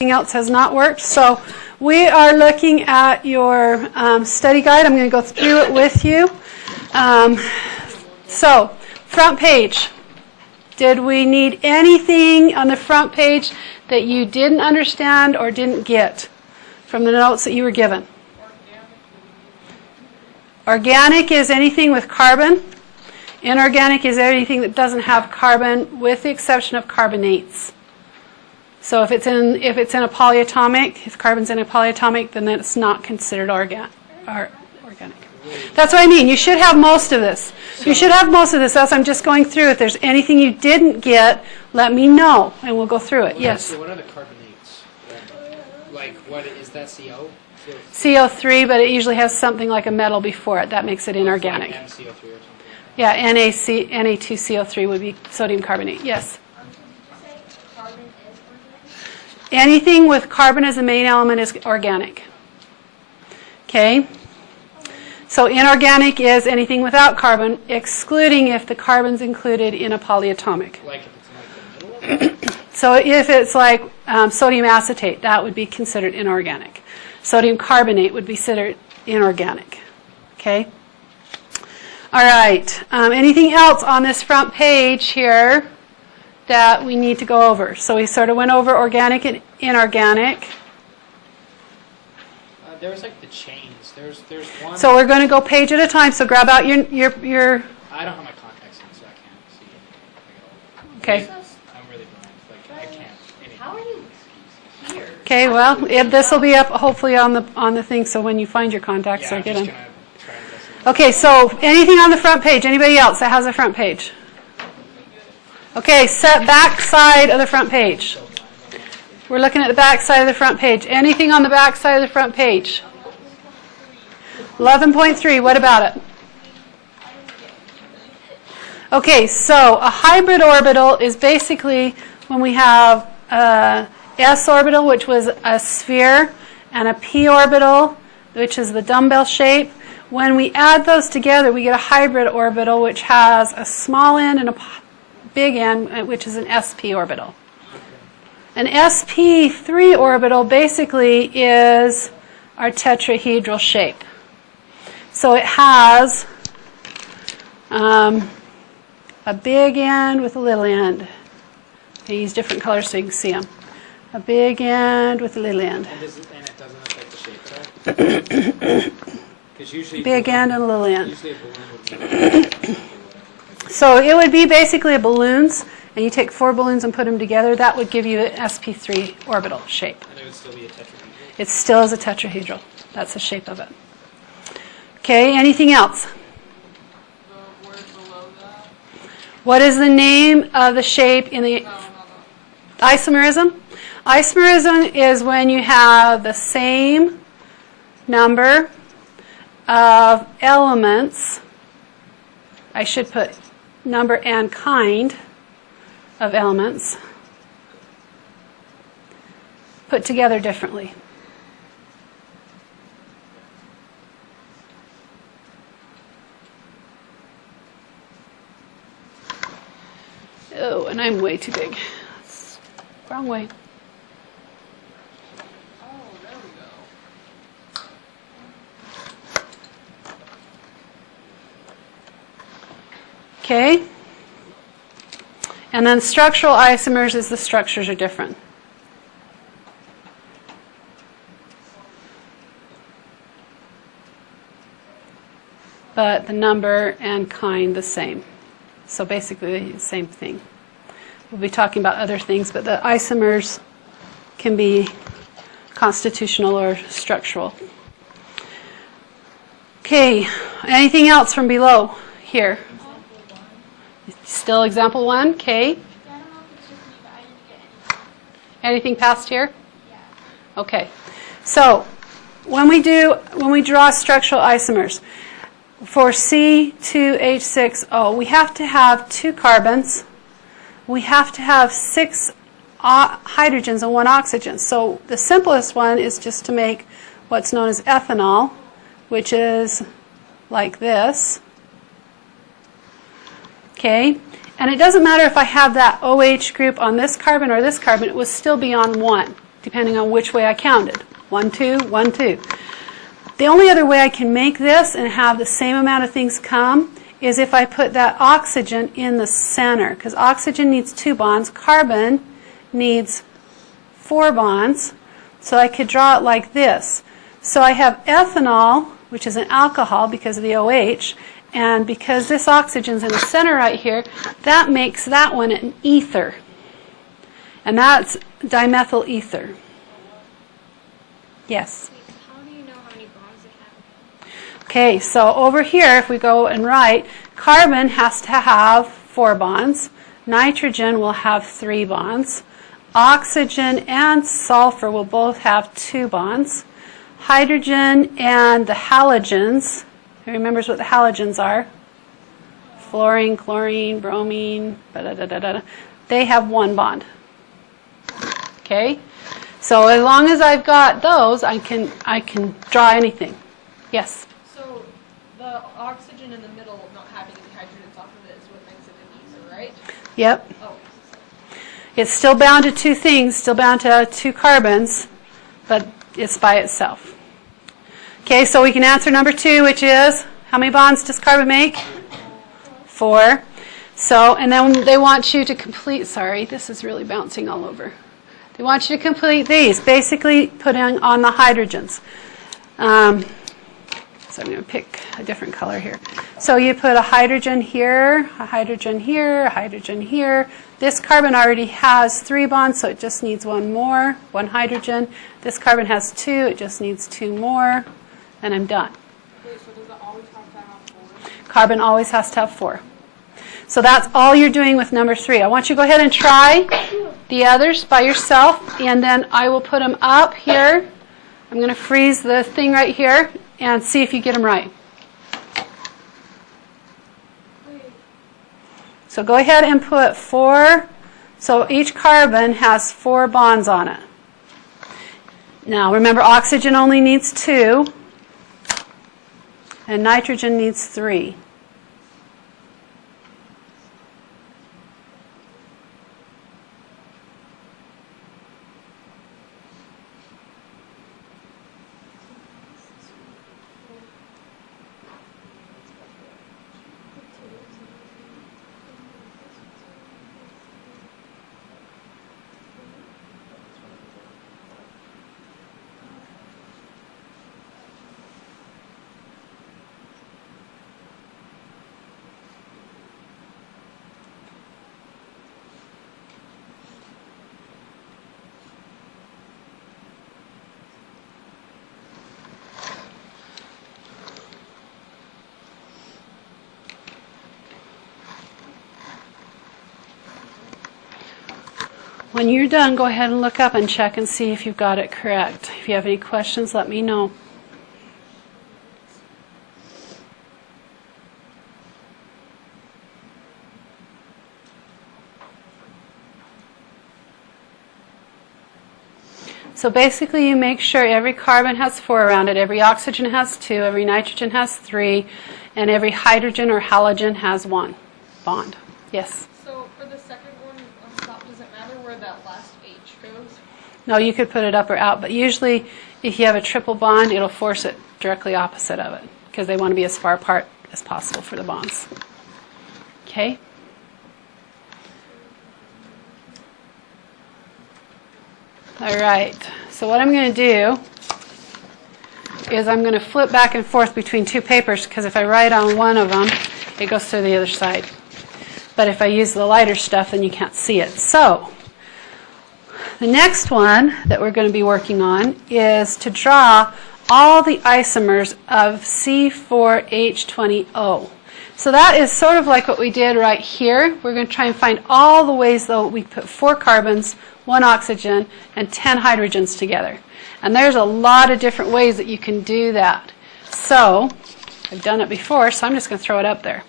Anything else has not worked. So we are looking at your study guide. I'm going to go through it with you. So front page. Did we need anything on the front page that you didn't understand or didn't get from the notes that you were given? Organic is anything with carbon. Inorganic is anything that doesn't have carbon, with the exception of carbonates. So if it's in a polyatomic, if carbon's in a polyatomic, then it's not considered organic. That's what I mean. You should have most of this. You should have most of this. That's I'm just going through. If there's anything you didn't get, let me know, and we'll go through it. Yes. What are the carbonates? Like, what is that? CO? CO3, but it usually has something like a metal before it. That makes it inorganic. Like NaCO3 or something. Yeah, Na2CO3 would be sodium carbonate. Yes. Anything with carbon as the main element is organic. Okay? So inorganic is anything without carbon, excluding if the carbon's included in a polyatomic. Like if it's like the middle? So if it's like sodium acetate, that would be considered inorganic. Sodium carbonate would be considered inorganic. Okay? All right. Anything else on this front page here that we need to go over? So we sort of went over organic and inorganic. There was like the chains. There's one. So we're going to go page at a time. So grab out your. I don't have my contacts in, so I can't see it. Okay. I'm really blind. Like I can't. How are you here? Okay. Well, this will be up hopefully on the thing. So when you find your contacts, Yeah, or get I'm them. just gonna try and guess it. Okay. So anything on the front page? Anybody else that has a front page? Okay. Set back side of the front page. We're looking at the back side of the front page. Anything on the back side of the front page? 11.3, what about it? Okay, so a hybrid orbital is basically when we have a s orbital, which was a sphere, and a p orbital, which is the dumbbell shape. When we add those together, we get a hybrid orbital, which has a small end and a big end, which is an sp orbital. An sp3 orbital basically is our tetrahedral shape. So it has a big end with a little end. I use different colors so you can see them. A big end with a little end. And it doesn't affect the shape, because usually Big end and a little end. Usually a balloon would be. So it would be basically a balloons, and you take 4 balloons and put them together. That would give you an sp3 orbital shape. And it would still be a tetrahedral. It still is a tetrahedral. That's the shape of it. Okay, anything else? The word below that? What is the name of the shape in the isomerism? Isomerism is when you have the same number of elements. I should put number and kind of elements put together differently. Oh, and I'm way too big. Wrong way. Oh, there we go. Okay. And then structural isomers is the structures are different. But the number and kind the same. So basically the same thing. We'll be talking about other things, but the isomers can be constitutional or structural. Okay, anything else from below here? Still example 1, okay. Anything past here? Okay. So when we draw structural isomers, for C2H6O, we have to have 2 carbons. We have to have 6 hydrogens and 1 oxygen. So the simplest one is just to make what's known as ethanol, which is like this. Okay? And it doesn't matter if I have that OH group on this carbon or this carbon, it will still be on 1. depending on which way I counted. 1, 2, 1, 2. The only other way I can make this and have the same amount of things come is if I put that oxygen in the center, because oxygen needs 2 bonds, carbon needs 4 bonds, so I could draw it like this. So I have ethanol, which is an alcohol because of the OH, and because this oxygen's in the center right here, that makes that one an ether. And that's dimethyl ether. Yes? How do you know how many bonds they have? Okay, so over here, if we go and write, carbon has to have 4 bonds. Nitrogen will have 3 bonds. Oxygen and sulfur will both have 2 bonds. Hydrogen and the halogens, who remembers what the halogens are? Fluorine, chlorine, bromine, they have 1 bond. Okay? So as long as I've got those, I can draw anything. Yes? So the oxygen in the middle not having any hydrogens off of it is what makes it an ether, right? Yep. Oh. It's still bound to 2 things, still bound to 2 carbons, but it's by itself. Okay, so we can answer number 2, which is, how many bonds does carbon make? 4. So, and then they want you to complete, sorry, this is really bouncing all over. They want you to complete these, basically putting on the hydrogens. So I'm going to pick a different color here. So you put a hydrogen here, a hydrogen here, a hydrogen here. This carbon already has 3 bonds, so it just needs 1 more, 1 hydrogen. This carbon has 2, it just needs 2 more, and I'm done. Wait, so does it always have to have 4? Carbon always has to have 4. So that's all you're doing with number 3. I want you to go ahead and try the others by yourself, and then I will put them up here. I'm going to freeze the thing right here and see if you get them right. So go ahead and put 4. So each carbon has 4 bonds on it. Now remember, oxygen only needs 2, and nitrogen needs 3. When you're done, go ahead and look up and check and see if you've got it correct. If you have any questions, let me know. So basically you make sure every carbon has 4 around it, every oxygen has 2, every nitrogen has 3, and every hydrogen or halogen has 1 bond. Yes? So for the second one on top, does it matter where that last H goes? No, you could put it up or out, but usually if you have a triple bond, it'll force it directly opposite of it because they want to be as far apart as possible for the bonds. Okay? All right, so what I'm going to do is I'm going to flip back and forth between 2 papers because if I write on one of them, it goes to the other side. But if I use the lighter stuff, then you can't see it. So the next one that we're going to be working on is to draw all the isomers of C4H20O. So that is sort of like what we did right here. We're going to try and find all the ways, though, we put 4 carbons, 1 oxygen, and 10 hydrogens together. And there's a lot of different ways that you can do that. So I've done it before, so I'm just going to throw it up there.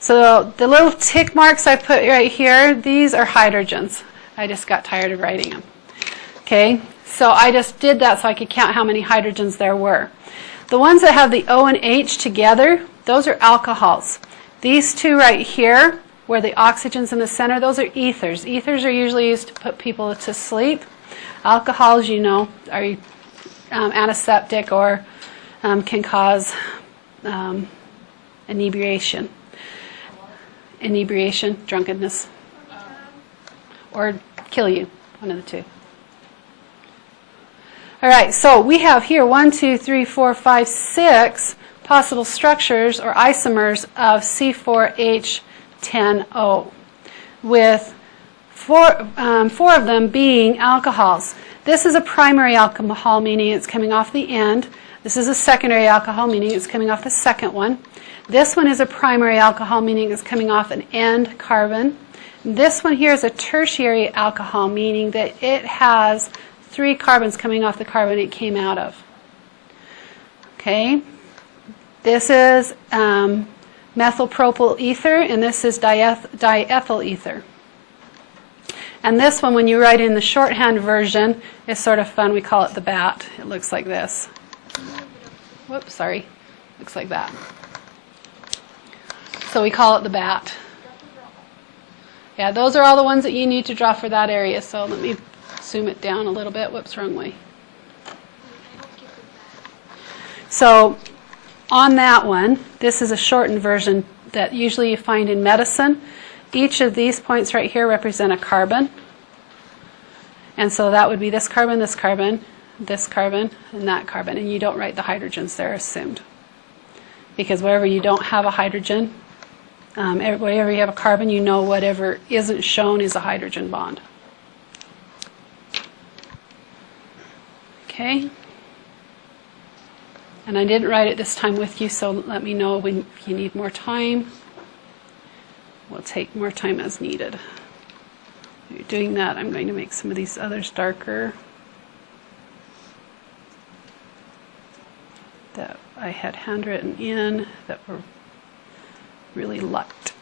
So the little tick marks I put right here, these are hydrogens. I just got tired of writing them. Okay, so I just did that so I could count how many hydrogens there were. The ones that have the O and H together, those are alcohols. These 2 right here, where the oxygen's in the center, those are ethers. Ethers are usually used to put people to sleep. Alcohols, you know, are antiseptic or can cause inebriation, drunkenness, or kill you, one of the two. All right, so we have here 1, 2, 3, 4, 5, 6 possible structures or isomers of C4H10O, with four of them being alcohols. This is a primary alcohol, meaning it's coming off the end. This is a secondary alcohol, meaning it's coming off the second one. This one is a primary alcohol, meaning it's coming off an end carbon. This one here is a tertiary alcohol, meaning that it has 3 carbons coming off the carbon it came out of. Okay? This is methylpropyl ether, and this is diethyl ether. And this one, when you write in the shorthand version, is sort of fun. We call it the BAT. It looks like this. Whoops, sorry. Looks like that. So we call it the BAT. Yeah, those are all the ones that you need to draw for that area. So let me zoom it down a little bit. Whoops, wrong way. So on that one, this is a shortened version that usually you find in medicine. Each of these points right here represent a carbon. And so that would be this carbon, this carbon, this carbon, and that carbon. And you don't write the hydrogens, they're assumed. Because wherever you don't have a hydrogen, wherever you have a carbon, you know whatever isn't shown is a hydrogen bond. Okay? And I didn't write it this time with you, so let me know when you need more time. We'll take more time as needed. While you're doing that, I'm going to make some of these others darker that I had handwritten in that were really light.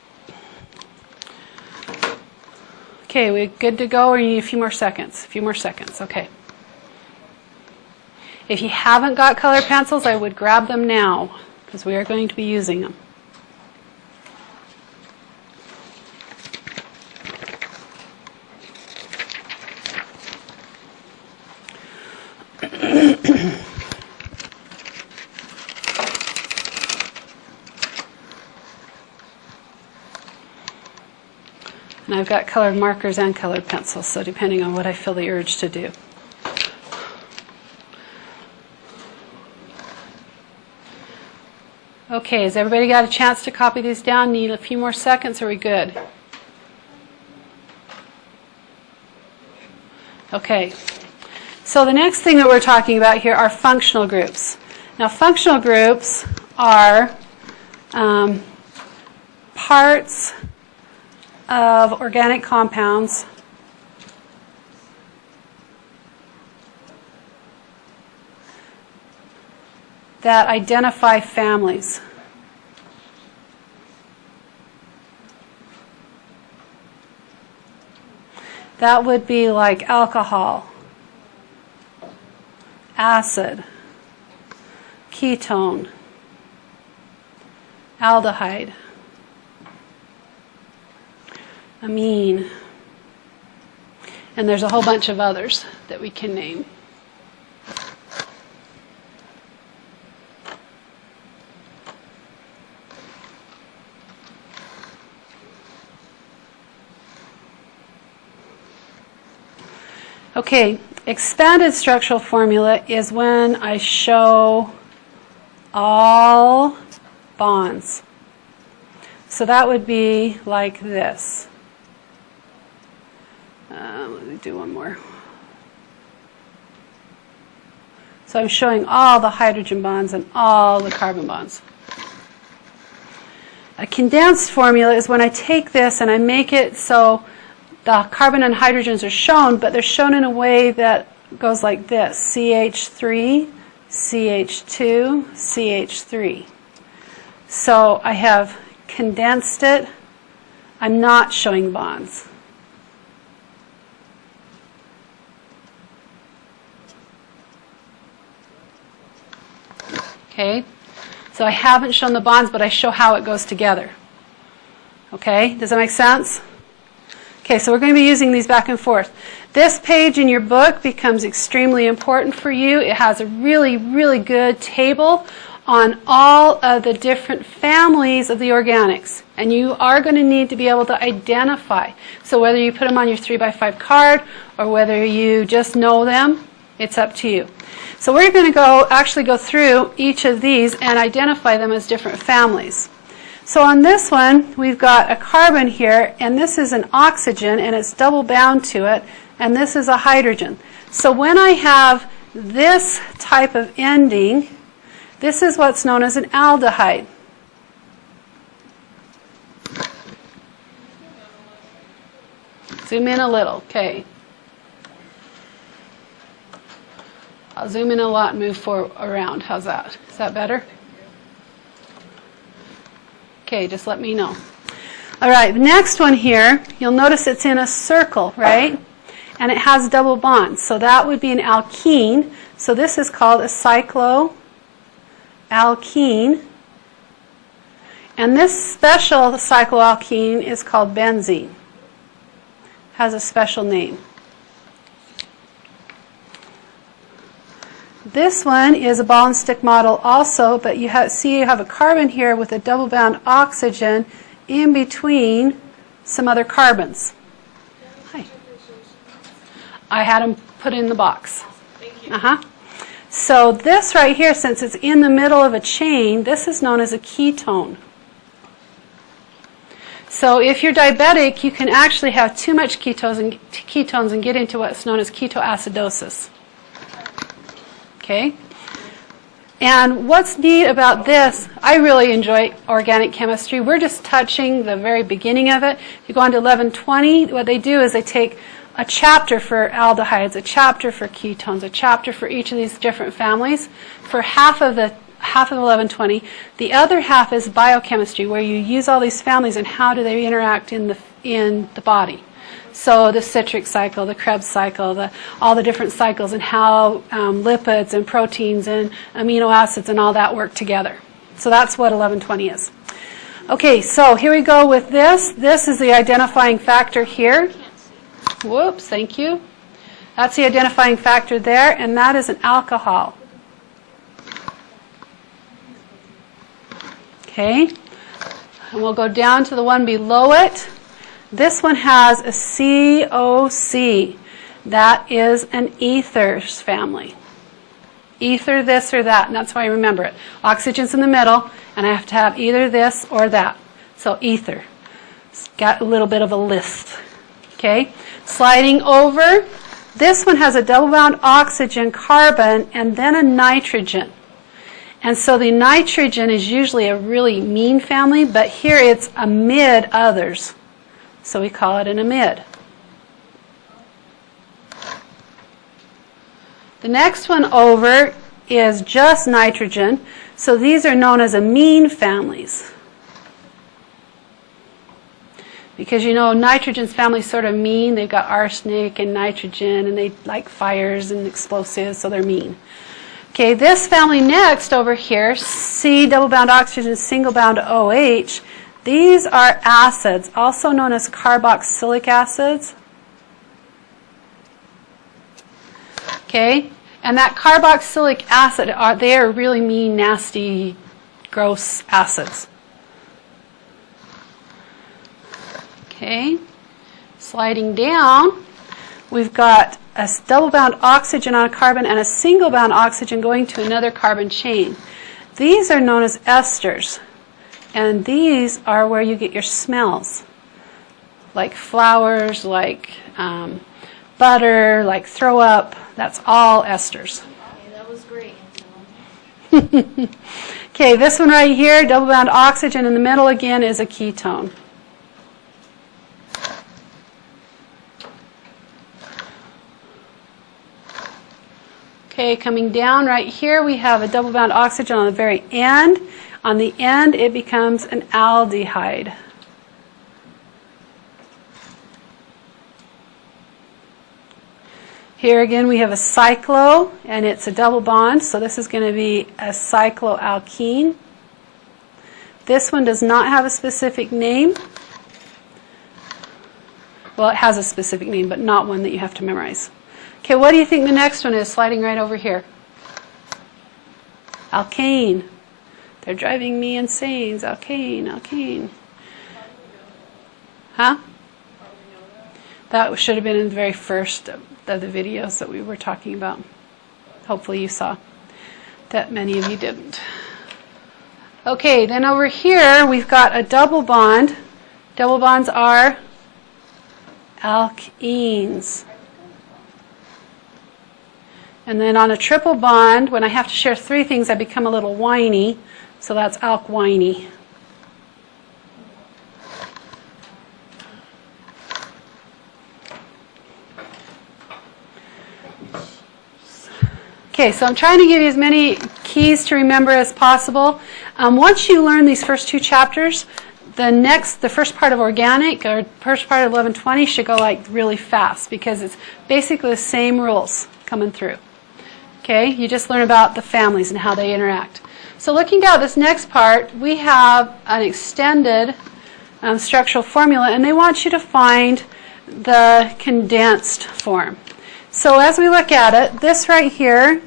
Okay, we're good to go, or you need a few more seconds? A few more seconds, okay. If you haven't got colored pencils, I would grab them now, because we are going to be using them. And I've got colored markers and colored pencils, so depending on what I feel the urge to do. Okay, has everybody got a chance to copy these down? Need a few more seconds? Are we good? Okay. So the next thing that we're talking about here are functional groups. Now, functional groups are parts of organic compounds that identify families. That would be like alcohol, acid, ketone, aldehyde, amine, and there's a whole bunch of others that we can name. Okay, expanded structural formula is when I show all bonds. So that would be like this. Let me do one more. So I'm showing all the hydrogen bonds and all the carbon bonds. A condensed formula is when I take this and I make it so the carbon and hydrogens are shown, but they're shown in a way that goes like this: CH3, CH2, CH3. So I have condensed it. I'm not showing bonds. Okay? So I haven't shown the bonds, but I show how it goes together. Okay? Does that make sense? Okay, so we're going to be using these back and forth. This page in your book becomes extremely important for you. It has a really, really good table on all of the different families of the organics. And you are going to need to be able to identify. So whether you put them on your 3x5 card or whether you just know them, it's up to you. So we're going to actually go through each of these and identify them as different families. So on this one, we've got a carbon here, and this is an oxygen, and it's double bound to it, and this is a hydrogen. So when I have this type of ending, this is what's known as an aldehyde. Zoom in a little, okay. I'll zoom in a lot and move around. How's that? Is that better? Okay, just let me know. All right, the next one here, you'll notice it's in a circle, right? And it has double bonds. So that would be an alkene. So this is called a cycloalkene. And this special cycloalkene is called benzene. Has a special name. This one is a ball and stick model also, but you have a carbon here with a double bound oxygen in between some other carbons. Hi. I had them put in the box. Thank you. So this right here, since it's in the middle of a chain, this is known as a ketone. So if you're diabetic, you can actually have too much ketones and get into what's known as ketoacidosis. Okay? And what's neat about this, I really enjoy organic chemistry. We're just touching the very beginning of it. If you go on to 1120, what they do is they take a chapter for aldehydes, a chapter for ketones, a chapter for each of these different families for half of 1120. The other half is biochemistry, where you use all these families and how do they interact in the body. So the citric cycle, the Krebs cycle, all the different cycles, and how lipids and proteins and amino acids and all that work together. So that's what 1120 is. Okay, so here we go with this. This is the identifying factor here. Whoops, thank you. That's the identifying factor there, and that is an alcohol. Okay, and we'll go down to the one below it. This one has a COC. That is an ethers family. Ether this or that, and that's why I remember it. Oxygen's in the middle, and I have to have either this or that. So ether. It's got a little bit of a list. Okay, sliding over. This one has a double-bound oxygen, carbon, and then a nitrogen. And so the nitrogen is usually a really mean family, but here it's amid others. So we call it an amide. The next one over is just nitrogen. So these are known as amine families. Because you know, nitrogen's family sort of mean. They've got arsenic and nitrogen, and they like fires and explosives, so they're mean. Okay, this family next over here, C double-bound oxygen, single-bound OH, these are acids, also known as carboxylic acids. Okay, and that carboxylic acid, they are really mean, nasty, gross acids. Okay, sliding down, we've got a double-bound oxygen on a carbon and a single-bound oxygen going to another carbon chain. These are known as esters. And these are where you get your smells, like flowers, like butter, like throw up. That's all esters. Okay, that was great. Okay, this one right here, double-bound oxygen in the middle again, is a ketone. Okay, coming down right here, we have a double-bound oxygen on the very end. On the end, it becomes an aldehyde. Here again, we have a cyclo, and it's a double bond, so this is going to be a cycloalkene. This one does not have a specific name. Well, it has a specific name, but not one that you have to memorize. Okay, what do you think the next one is, sliding right over here? Alkane. They're driving me insane. Alkane, alkane. Huh? That should have been in the very first of the videos that we were talking about. Hopefully you saw that. Many of you didn't. Okay, then over here we've got a double bond. Double bonds are alkenes. And then on a triple bond, when I have to share three things, I become a little whiny. So that's alkwiny. Okay, so I'm trying to give you as many keys to remember as possible. Once you learn these first two chapters, the first part of organic, or first part of 1120 should go like really fast because it's basically the same rules coming through. Okay, you just learn about the families and how they interact. So looking down at this next part, we have an extended structural formula, and they want you to find the condensed form. So as we look at it, this right here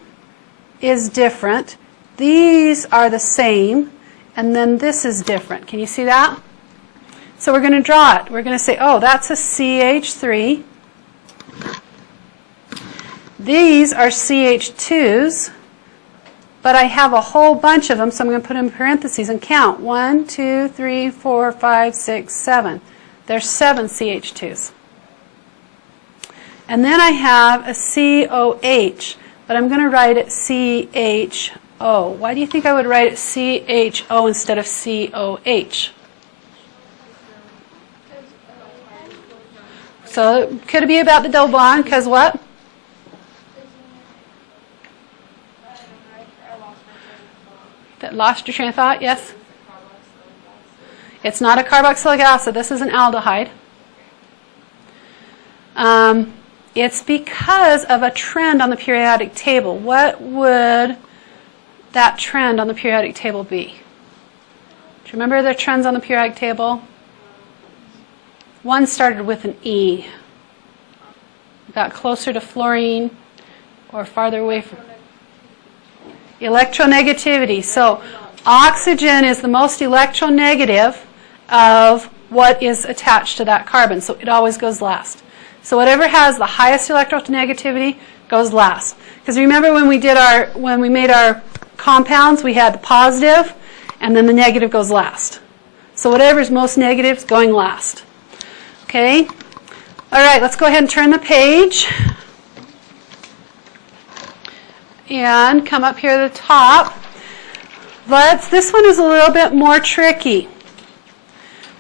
is different. These are the same, and then this is different. Can you see that? So we're going to draw it. We're going to say, oh, that's a CH3. These are CH2s, but I have a whole bunch of them, so I'm going to put them in parentheses and count. 1, 2, 3, 4, 5, 6, 7. There's 7 CH2s. And then I have a COH, but I'm going to write it CHO. Why do you think I would write it CHO instead of COH? So could it be about the double bond? Because what? That lost your train of thought? Yes? It's not a carboxylic acid. This is an aldehyde. It's because of a trend on the periodic table. What would that trend on the periodic table be? Do you remember the trends on the periodic table? One started with an E. Got closer to fluorine or farther away from electronegativity. So oxygen is the most electronegative of what is attached to that carbon. So it always goes last. So whatever has the highest electronegativity goes last. Because remember when we made our compounds, we had the positive and then the negative goes last. So whatever is most negative is going last. Okay? All right, let's go ahead and turn the page. And come up here to the top. This one is a little bit more tricky.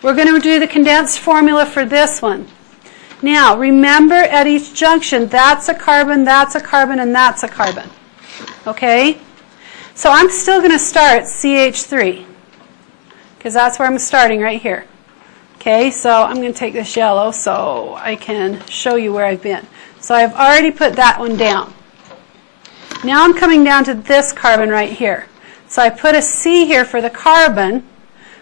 We're going to do the condensed formula for this one. Now, remember at each junction, that's a carbon, and that's a carbon. Okay? So I'm still going to start at CH3, because that's where I'm starting right here. Okay, so I'm going to take this yellow so I can show you where I've been. So I've already put that one down. Now I'm coming down to this carbon right here. So I put a C here for the carbon,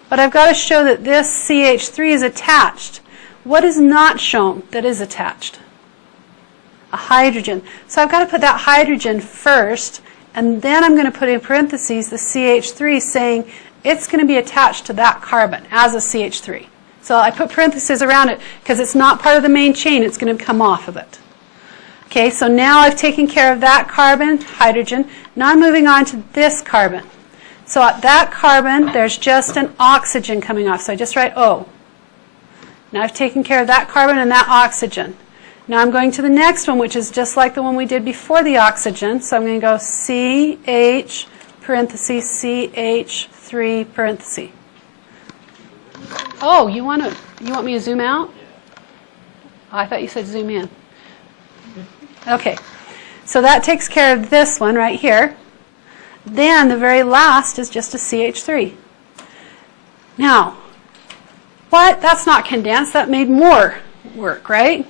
but I've got to show that this CH3 is attached. What is not shown that is attached? A hydrogen. So I've got to put that hydrogen first, and then I'm going to put in parentheses the CH3 saying it's going to be attached to that carbon as a CH3. So I put parentheses around it because it's not part of the main chain. It's going to come off of it. Okay, so now I've taken care of that carbon, hydrogen. Now I'm moving on to this carbon. So at that carbon, there's just an oxygen coming off. So I just write O. Now I've taken care of that carbon and that oxygen. Now I'm going to the next one, which is just like the one we did before the oxygen. So I'm going to go CH parentheses CH3 parentheses. Oh, you want me to zoom out? Oh, I thought you said zoom in. Okay, so that takes care of this one right here. Then the very last is just a CH3. Now, what? That's not condensed. That made more work, right?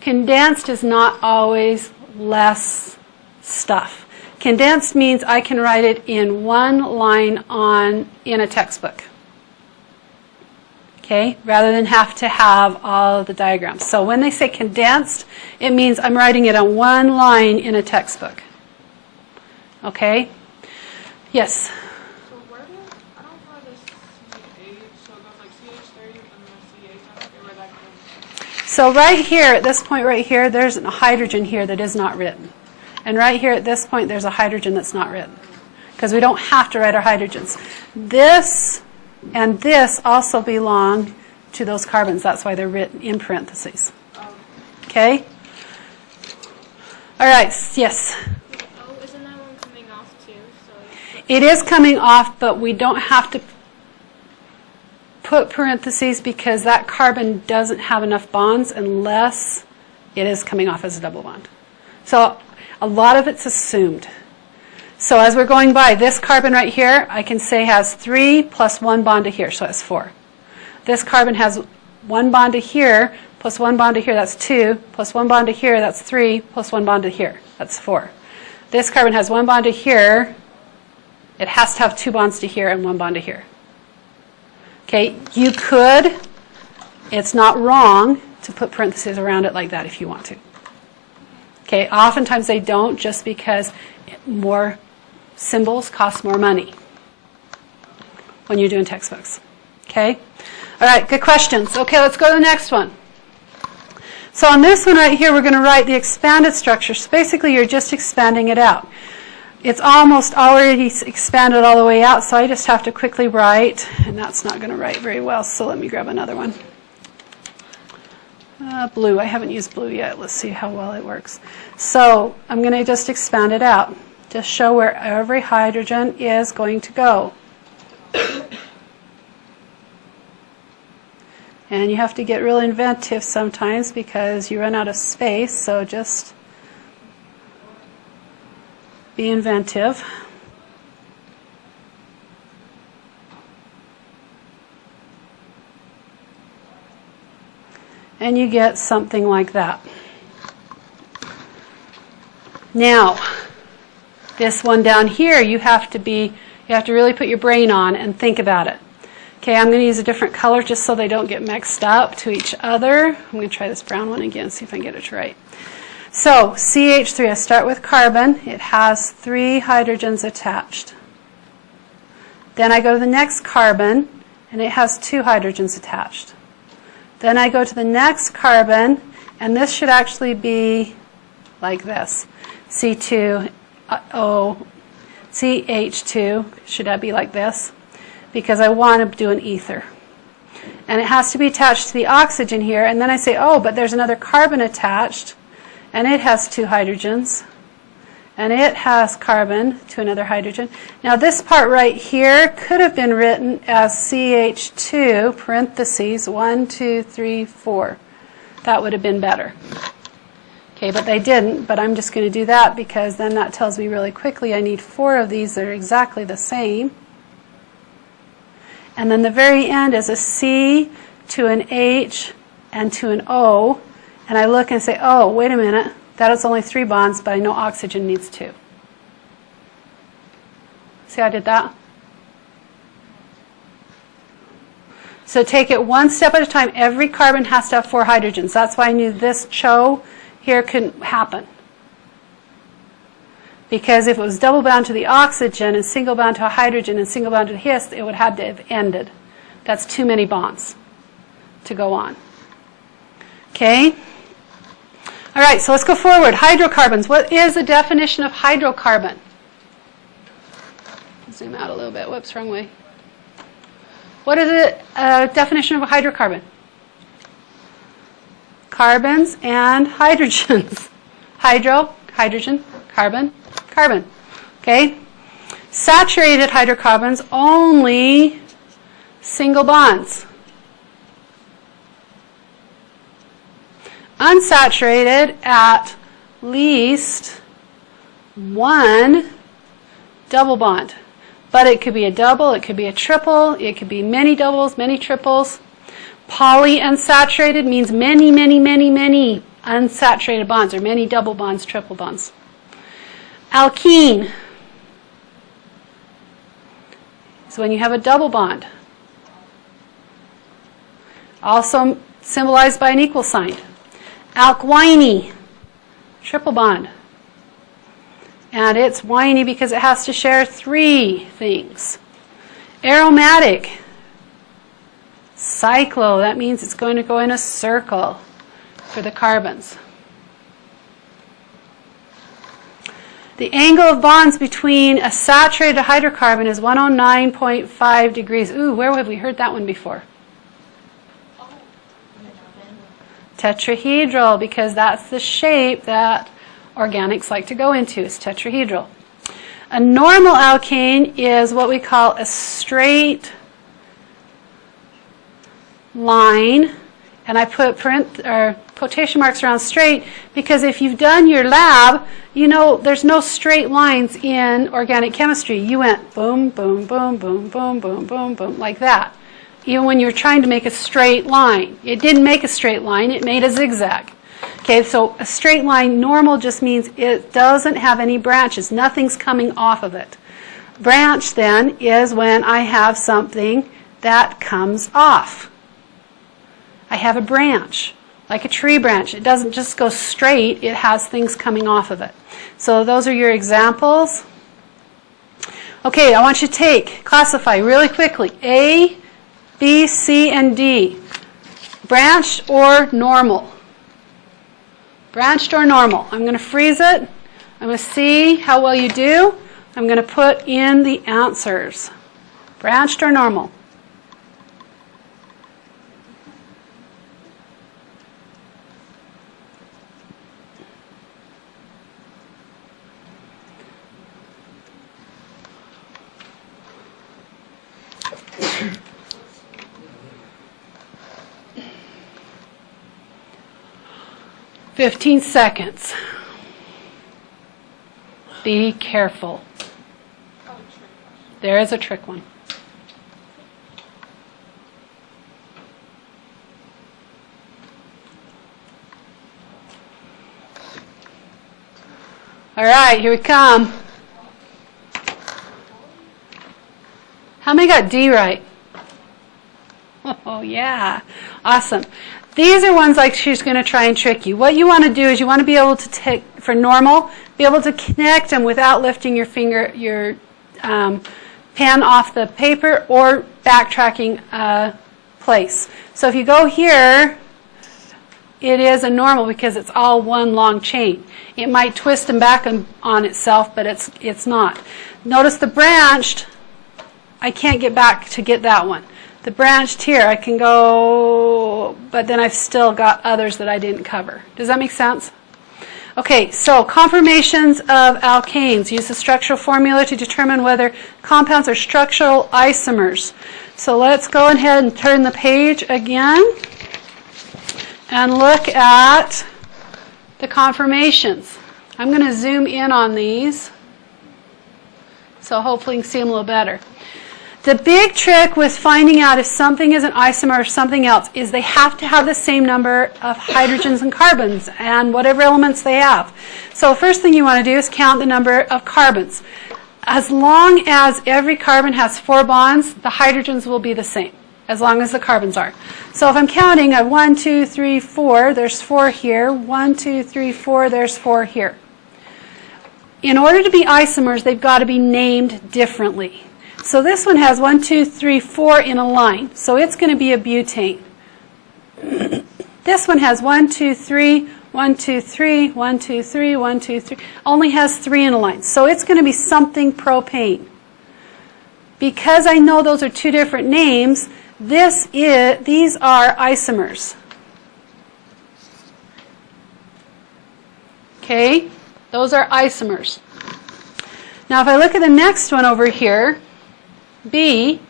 Condensed is not always less stuff. Condensed means I can write it in one line in a textbook. Okay, rather than have to have all of the diagrams. So when they say condensed, it means I'm writing it on one line in a textbook. Okay? Yes? So where do I don't know this CH, so it goes like CH30 and then CH, I don't get where that goes. So right here, at this point right here, there's a hydrogen here that is not written. And right here at this point, there's a hydrogen that's not written. Because we don't have to write our hydrogens. This and this also belong to those carbons. That's why they're written in parentheses. Okay? All right, yes? Oh, isn't that one coming off too? So It is coming off, but we don't have to put parentheses because that carbon doesn't have enough bonds unless it is coming off as a double bond. So a lot of it's assumed. So as we're going by, this carbon right here, I can say has 3 plus 1 bond to here, so that's 4. This carbon has 1 bond to here, plus 1 bond to here, that's 2, plus 1 bond to here, that's 3, plus 1 bond to here, that's 4. This carbon has 1 bond to here, it has to have 2 bonds to here and 1 bond to here. Okay, you could, it's not wrong to put parentheses around it like that if you want to. Okay, oftentimes they don't just because more symbols cost more money when you're doing textbooks. Okay? All right, good questions. Okay, let's go to the next one. So on this one right here, we're going to write the expanded structure. So basically, you're just expanding it out. It's almost already expanded all the way out, so I just have to quickly write, and that's not going to write very well, so let me grab another one. Blue. I haven't used blue yet. Let's see how well it works. So I'm going to just expand it out. Just show where every hydrogen is going to go. And you have to get real inventive sometimes because you run out of space, so just be inventive. And you get something like that. Now, this one down here, you have to really put your brain on and think about it. Okay, I'm going to use a different color just so they don't get mixed up to each other. I'm going to try this brown one again, see if I can get it right. So, CH3, I start with carbon. It has 3 hydrogens attached. Then I go to the next carbon, and it has 2 hydrogens attached. Then I go to the next carbon, and this should actually be like this. C2, CH2, should that be like this? Because I want to do an ether. And it has to be attached to the oxygen here, and then I say, oh, but there's another carbon attached, and it has 2 hydrogens, and it has carbon to another hydrogen. Now this part right here could have been written as CH2, parentheses, 1, 2, 3, 4. That would have been better. Okay, but they didn't, but I'm just going to do that because then that tells me really quickly I need 4 of these that are exactly the same. And then the very end is a C to an H and to an O. And I look and say, oh, wait a minute. That is only 3 bonds, but I know oxygen needs 2. See how I did that? So take it one step at a time. Every carbon has to have 4 hydrogens. That's why I knew this CHO here couldn't happen. Because if it was double bound to the oxygen and single bound to a hydrogen and single bound to the his, it would have to have ended. That's too many bonds to go on. Okay? All right, so let's go forward. Hydrocarbons. What is the definition of hydrocarbon? Zoom out a little bit. Whoops, wrong way. What is the definition of a hydrocarbon? Carbons and hydrogens. Hydro, hydrogen, carbon, carbon. Okay? Saturated hydrocarbons, only single bonds. Unsaturated, at least 1 double bond. But it could be a double, it could be a triple, it could be many doubles, many triples. Polyunsaturated means many, many, many, many unsaturated bonds, or many double bonds, triple bonds. Alkene is when you have a double bond. also symbolized by an equal sign. Alkwine, triple bond. And it's winey because it has to share 3 things. Aromatic, cyclo, that means it's going to go in a circle for the carbons. The angle of bonds between a saturated hydrocarbon is 109.5 degrees. Ooh, where have we heard that one before? Tetrahedral, because that's the shape that organics like to go into, is tetrahedral. A normal alkane is what we call a straight line, and I put quotation marks around straight because if you've done your lab, you know there's no straight lines in organic chemistry. You went boom, boom, boom, boom, boom, boom, boom, boom, like that. Even when you're trying to make a straight line. It didn't make a straight line, it made a zigzag. Okay, so a straight line normal just means it doesn't have any branches. Nothing's coming off of it. Branch then is when I have something that comes off. I have a branch, like a tree branch. It doesn't just go straight, it has things coming off of it. So those are your examples. Okay, I want you to classify really quickly. A, B, C, and D. Branched or normal? Branched or normal? I'm going to freeze it. I'm going to see how well you do. I'm going to put in the answers. Branched or normal? "15 seconds. Be careful." There is a trick one. All right, here we come. How many got D right? Oh, yeah. Awesome. These are ones like she's going to try and trick you. What you want to do is you want to be able to take, for normal, be able to connect them without lifting your finger, your pen off the paper or backtracking a place. So if you go here, it is a normal because it's all one long chain. It might twist and back on itself, but it's not. Notice the branched, I can't get back to get that one. The branched here, I can go, but then I've still got others that I didn't cover. Does that make sense? Okay, so conformations of alkanes. Use the structural formula to determine whether compounds are structural isomers. So let's go ahead and turn the page again and look at the conformations. I'm going to zoom in on these so hopefully you can see them a little better. The big trick with finding out if something is an isomer or something else is they have to have the same number of hydrogens and carbons and whatever elements they have. So the first thing you want to do is count the number of carbons. As long as every carbon has 4 bonds, the hydrogens will be the same, as long as the carbons are. So if I'm counting 1, 2, 3, 4, there's 4 here. 1, 2, 3, 4, there's 4 here. In order to be isomers, they've got to be named differently. So this one has 1, 2, 3, 4 in a line. So it's going to be a butane. This one has 1, 2, 3, 1, 2, 3, 1, 2, 3, 1, 2, 3. Only has 3 in a line. So it's going to be something propane. Because I know those are 2 different names, these are isomers. Okay? Those are isomers. Now if I look at the next one over here, B,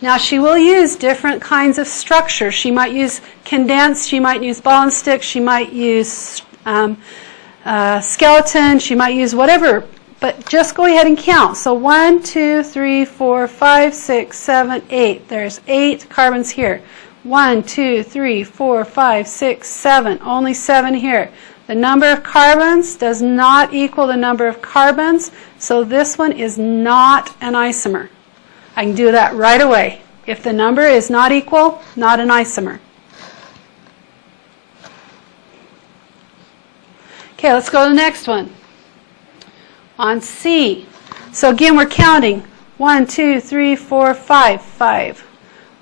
now she will use different kinds of structure. She might use condensed, she might use ball and stick, she might use skeleton, she might use whatever, but just go ahead and count. So 1, 2, 3, 4, 5, 6, 7, 8. There's 8 carbons here. 1, 2, 3, 4, 5, 6, 7. Only 7 here. The number of carbons does not equal the number of carbons, so this one is not an isomer. I can do that right away. If the number is not equal, not an isomer. Okay, let's go to the next one. On C. So again, we're counting. 1, 2, 3, 4, 5, 5.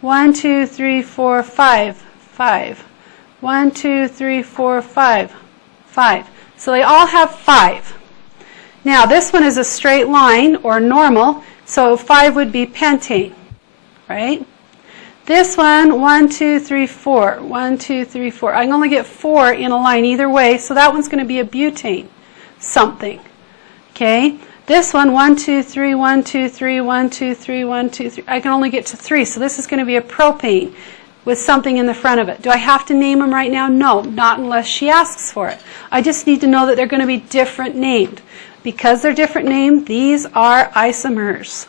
1, 2, 3, 4, 5, 5. 1, 2, 3, 4, 5, 5. So they all have 5. Now this one is a straight line or normal, so 5 would be pentane, right? This one, 1, 2, 3, 4. 1, 2, 3, 4. I can only get 4 in a line either way, so that one's going to be a butane something. Okay? This one, 1, 2, 3, 1, 2, 3, 1, 2, 3, 1, 2, 3. I can only get to 3, so this is going to be a propane with something in the front of it. Do I have to name them right now? No, not unless she asks for it. I just need to know that they're going to be different named. Because they're different named, these are isomers.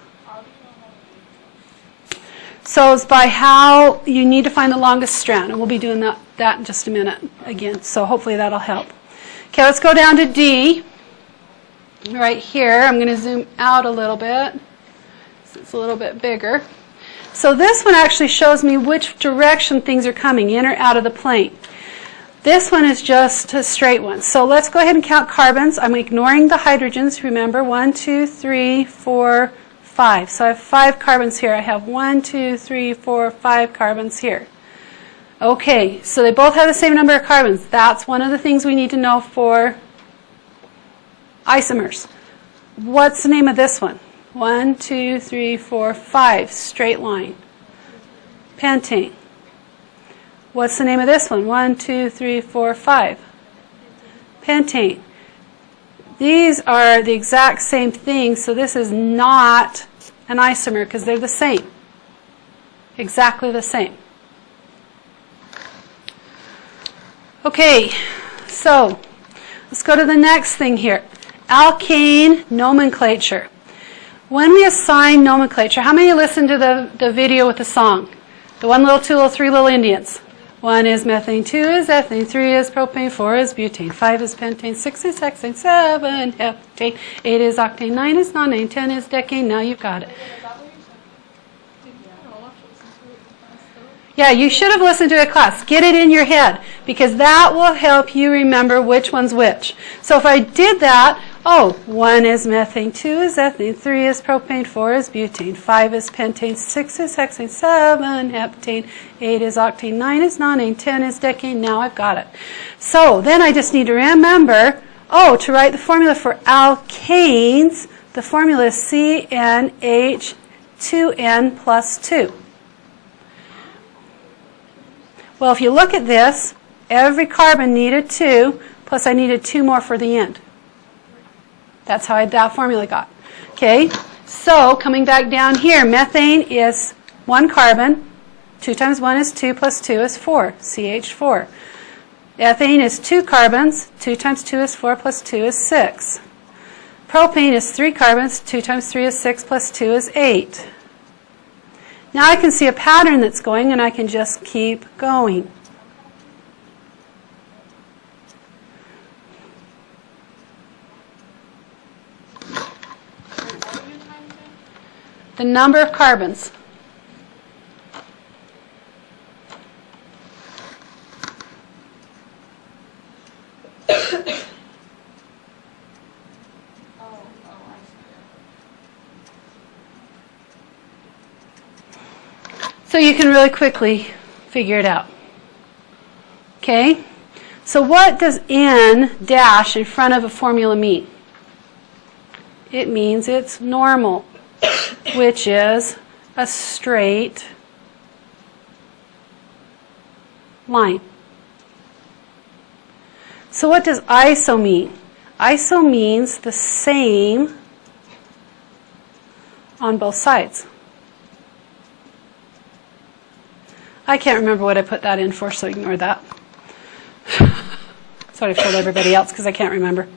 So it's by how you need to find the longest strand, and we'll be doing that in just a minute again. So hopefully that'll help. Okay, let's go down to D. Right here, I'm going to zoom out a little bit. So it's a little bit bigger. So this one actually shows me which direction things are coming, in or out of the plane. This one is just a straight one. So let's go ahead and count carbons. I'm ignoring the hydrogens, remember. 1, 2, 3, 4, 5. So I have 5 carbons here. I have 1, 2, 3, 4, 5 carbons here. Okay, so they both have the same number of carbons. That's one of the things we need to know for isomers. What's the name of this one? 1, 2, 3, 4, 5. Straight line. Pentane. What's the name of this one? 1, 2, 3, 4, 5. Pentane. These are the exact same thing, so this is not an isomer because they're the same. Exactly the same. Okay, so let's go to the next thing here. Alkane nomenclature. When we assign nomenclature, how many listened to the video with the song? The 1 little, 2 little, 3 little Indians. 1 is methane, 2 is ethane, 3 is propane, 4 is butane, 5 is pentane, 6 is hexane, 7 heptane, 8 is octane, 9 is nonane, 10 is decane. Now you've got it. Yeah, you should have listened to a class. Get it in your head because that will help you remember which one's which. So if I did that, 1 is methane, 2 is ethane, 3 is propane, 4 is butane, 5 is pentane, 6 is hexane, 7 heptane, 8 is octane, 9 is nonane, 10 is decane. Now I've got it. So then I just need to remember, to write the formula for alkanes, the formula is CnH2n plus 2. Well, if you look at this, every carbon needed 2, plus I needed 2 more for the end. That's how that formula got. Okay, so coming back down here, methane is 1 carbon. 2 times 1 is 2, plus 2 is 4, CH4. Ethane is 2 carbons. 2 times 2 is 4, plus 2 is 6. Propane is 3 carbons. 2 times 3 is 6, plus 2 is 8. Now I can see a pattern that's going, and I can just keep going. The number of carbons. So you can really quickly figure it out. Okay? So what does N dash in front of a formula mean? It means it's normal, which is a straight line. So what does iso mean? Iso means the same on both sides. I can't remember what I put that in for, so ignore that. That's what I've told everybody else because I can't remember.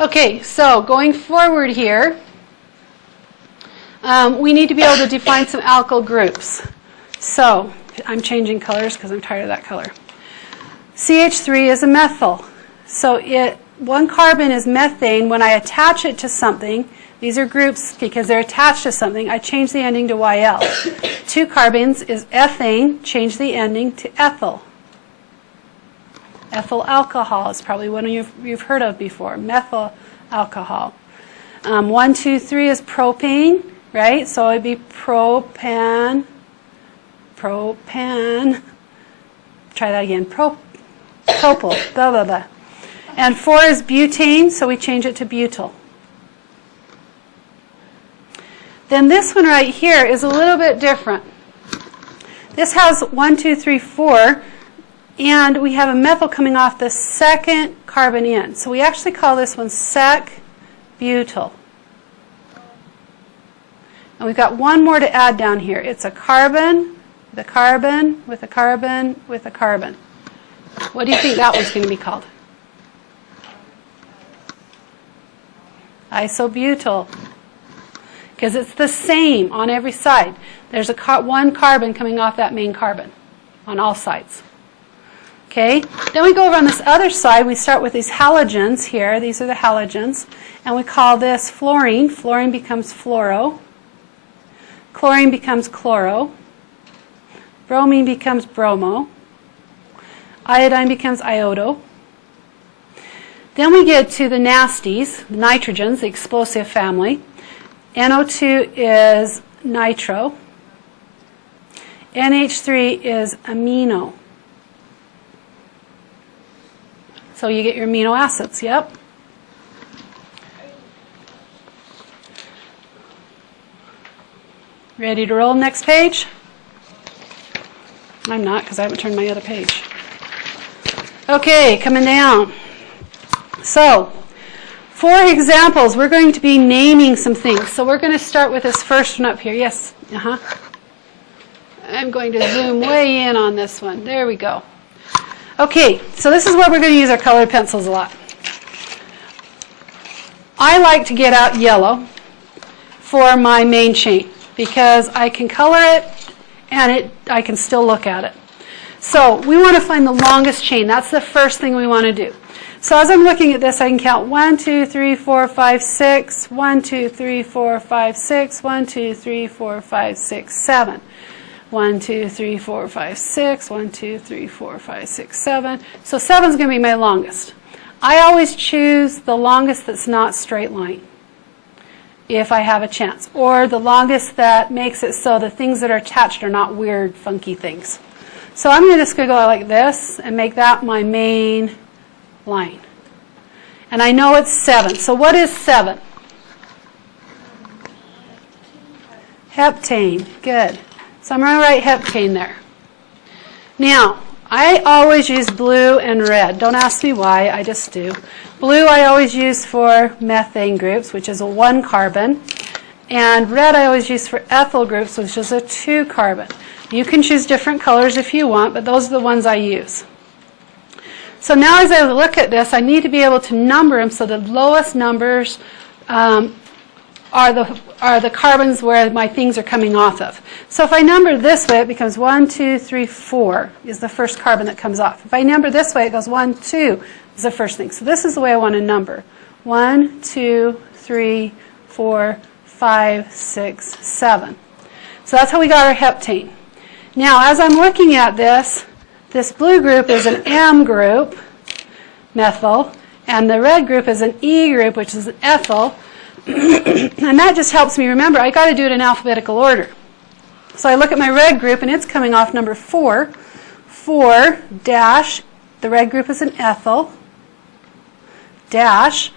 Okay, so going forward here, we need to be able to define some alkyl groups. So I'm changing colors because I'm tired of that color. CH3 is a methyl. So one carbon is methane. When I attach it to something, these are groups because they're attached to something, I change the ending to YL. 2 carbons is ethane, change the ending to ethyl. Ethyl alcohol is probably one you've heard of before, methyl alcohol. 1, 2, 3 is propane, right? So it'd be propane. Try that again. Propyl, blah, blah, blah. And 4 is butane, so we change it to butyl. Then this one right here is a little bit different. This has 1, 2, 3, 4, and we have a methyl coming off the second carbon in. So we actually call this one sec-butyl. And we've got one more to add down here. It's a carbon with a carbon with a carbon with a carbon. What do you think that one's going to be called? Isobutyl. Because it's the same on every side. There's one carbon coming off that main carbon on all sides. Okay? Then we go over on this other side. We start with these halogens here. These are the halogens. And we call this fluorine. Fluorine becomes fluoro. Chlorine becomes chloro. Bromine becomes bromo. Iodine becomes iodo. Then we get to the nasties, the nitrogens, the explosive family. NO2 is nitro. NH3 is amino. So you get your amino acids, yep. Ready to roll? Next page? I'm not because I haven't turned my other page. Okay, coming down. So, for examples, we're going to be naming some things. So we're going to start with this first one up here. Yes? I'm going to zoom way in on this one. There we go. Okay, so this is where we're going to use our colored pencils a lot. I like to get out yellow for my main chain because I can color it and I can still look at it. So we want to find the longest chain. That's the first thing we want to do. So as I'm looking at this, I can count 1, 2, 3, 4, 5, 6, 1, 2, 3, 4, 5, 6, 1, 2, 3, 4, 5, 6, 7. 1, 2, 3, 4, 5, 6, 1, 2, 3, 4, 5, 6, 7. So 7 is going to be my longest. I always choose the longest that's not straight line if I have a chance, or the longest that makes it so the things that are attached are not weird, funky things. So I'm just going to go like this and make that my main line. And I know it's 7. So what is 7? Heptane. Good. So I'm going to write heptane there. Now, I always use blue and red. Don't ask me why, I just do. Blue I always use for methane groups, which is a 1 carbon. And red I always use for ethyl groups, which is a 2 carbon. You can choose different colors if you want, but those are the ones I use. So now as I look at this, I need to be able to number them so the lowest numbers are the carbons where my things are coming off of. So if I number this way, it becomes 1, 2, 3, 4 is the first carbon that comes off. If I number this way, it goes 1, 2 is the first thing. So this is the way I want to number. 1, 2, 3, 4, 5, 6, 7. So that's how we got our heptane. Now, as I'm looking at this blue group is an M group, methyl, and the red group is an E group, which is an ethyl. And that just helps me remember I got to do it in alphabetical order. So I look at my red group, and it's coming off number 4. 4 dash, the red group is an ethyl, dash,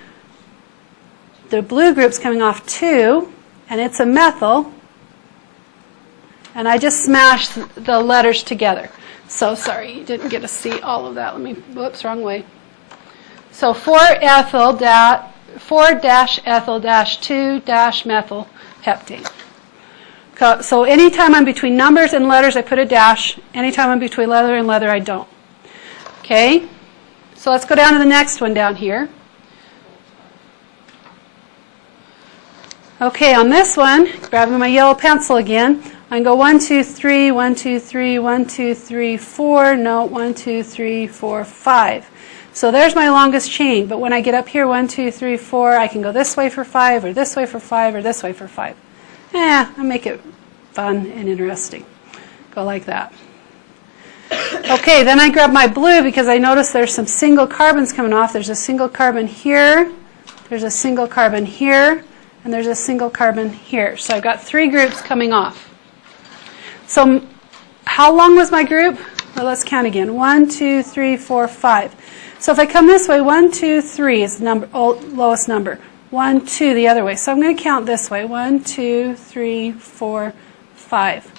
the blue group's coming off 2, and it's a methyl. And I just smashed the letters together. So sorry, you didn't get to see all of that. Whoops, wrong way. So 4-ethyl, 4-ethyl 2-methyl heptane. So anytime I'm between numbers and letters, I put a dash. Anytime I'm between letter and letter, I don't. Okay? So let's go down to the next one down here. Okay, on this one, grabbing my yellow pencil again, I can go 1, 2, 3, 1, 2, 3, 1, 2, 3, 4. No, 1, 2, 3, 4, 5. So there's my longest chain. But when I get up here, 1, 2, 3, 4, I can go this way for 5, or this way for 5, or this way for 5. I'll make it fun and interesting. Go like that. Okay, then I grab my blue because I notice there's some single carbons coming off. There's a single carbon here, there's a single carbon here, and there's a single carbon here. So I've got 3 groups coming off. So how long was my group? Well, let's count again. 1, 2, 3, 4, 5. So if I come this way, 1, 2, 3 is the number, lowest number. 1, 2 the other way. So I'm going to count this way. 1, 2, 3, 4, 5.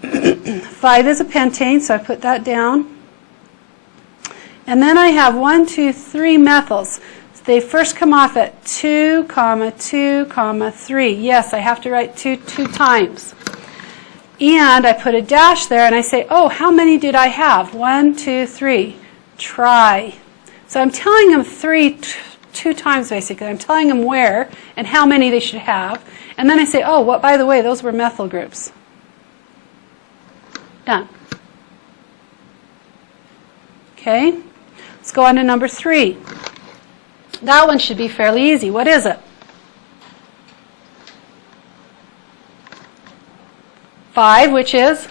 5 is a pentane, so I put that down. And then I have 1, 2, 3 methyls. They first come off at 2, 2, 3. Yes, I have to write 2 times. And I put a dash there and I say, oh, how many did I have? 1, 2, 3. Try. So I'm telling them 2 times basically. I'm telling them where and how many they should have. And then I say, oh, by the way, those were methyl groups. Done. Okay, let's go on to number 3. That one should be fairly easy. What is it? 5, which is